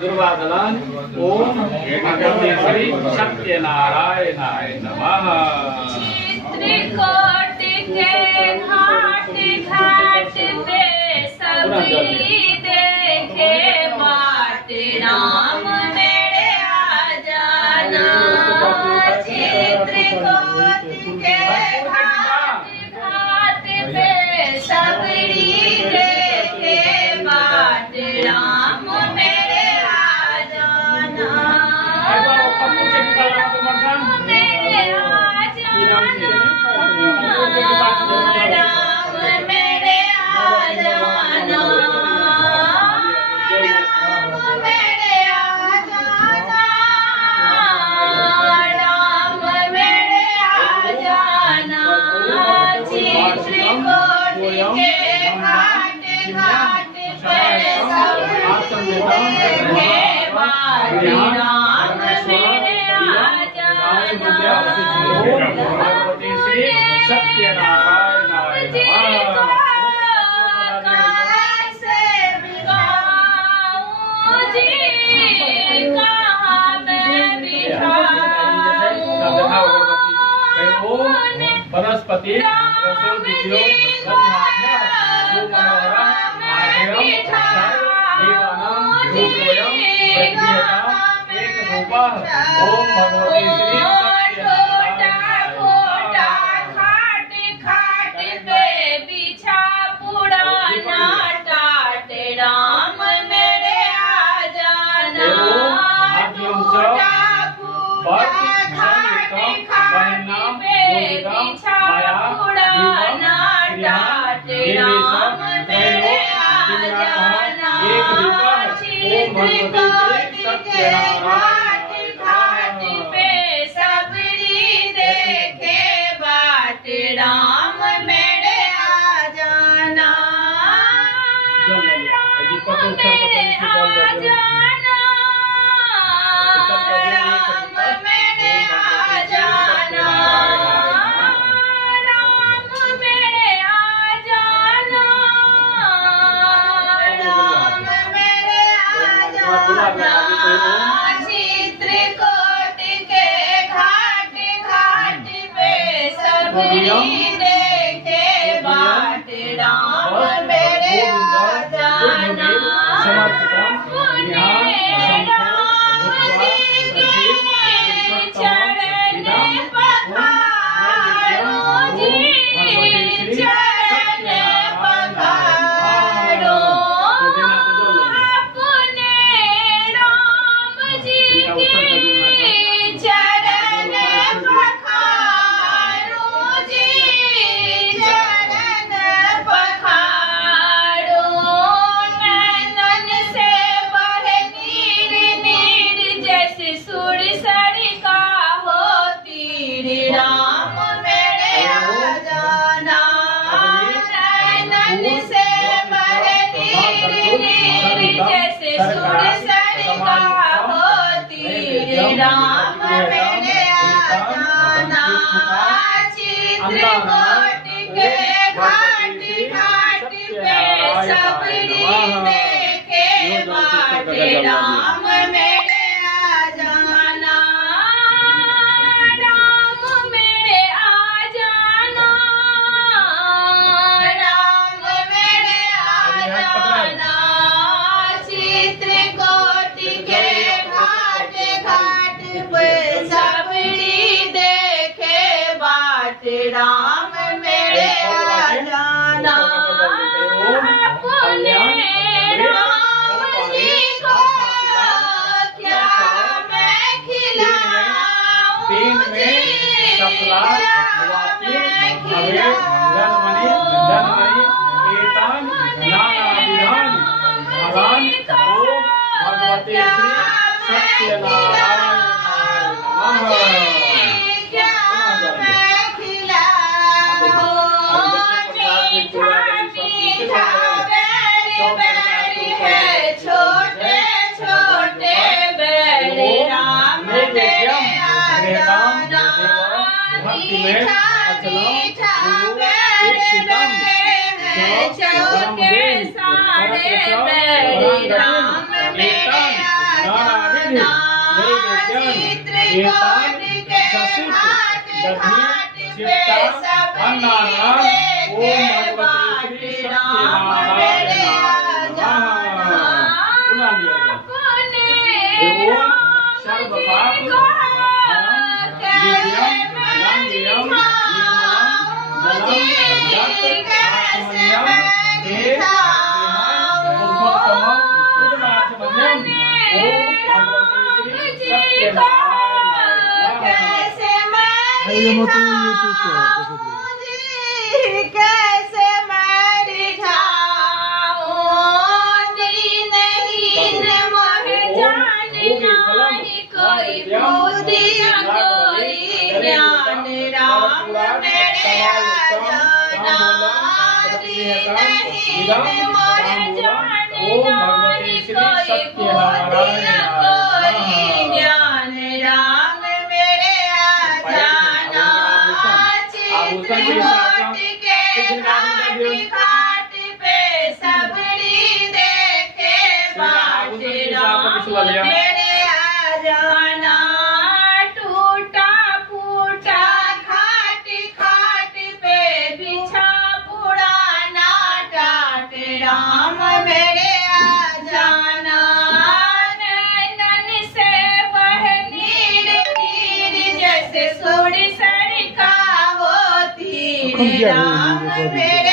दुर्वादलान ओम भगवते श्री सत्यनारायणाय नमः। चित्रकूट के घाट घाट पे सभी देखे बाट राम मेरे आ जाना। चित्रकूट के घाट घाट पे सभी देखे बाट राम मेरे आ जाना। मेरे आ जाना राम मेरे आ जाना। राम मेरे आ जाना राम मेरे आ जाना। चित्रकूट के घाट घाट पे सब देखे बाट राम मेरे आ जाना। भगवते श्री सत्यनारायणाय नमः। वनस्पति रसोल विद्यो गंधान्य सुमनोहरा आधेयम देवानां रूपोयम प्रतीयतां एक रूपः। ओम भगवते श्री राम मेरे आ जाना। चित्रकूट के घाट घाट पे सबरी देखे बाट राम मेरे आ जाना। राम मेरे आ जाना राम मेरे आ जाना। राम मेरे आ जाना राम मेरे आ जाना। चित्रकूट के घाट घाट पे सभी देखे बाट राम मेरे आ जाना। राम मेरे आ जाना। चित्रकूट के घाट घाट पे सबरी देखे बाट राम मेरे आ जाना। राम मेरे आ जाना राम मेरे आ जाना। चित्रकूट के घाट घाट पे सबरी देखे बाट राम मेरे आ जाना। अपने राम जी को क्या मैं खिलाऊं जी। छोटे छोटे बेड़े राम मेरे आ जाना। मीठा मीठा बेड़े छोटे सारे बेड़े राम मेरे आ कैसे मैं रिझाऊं, दीनहीन मोह जाने नाही कोई बुद्धि कोई ज्ञान, राम मेरे आजाना, दीनहीन मोह जाने नाही कोई बुद्धि कोई ज्ञान, राम मेरे आजाना, चित्रकूट के घाट पे सबरी देखे बाट, राम मेरे आजाना, टूटा फूटा घाट घाट पे बिछा पुराना टाट, राम मेरे आजाना, नैनन से बह नीर तीर जैसे सुर सर का वो तीर, राम मेरे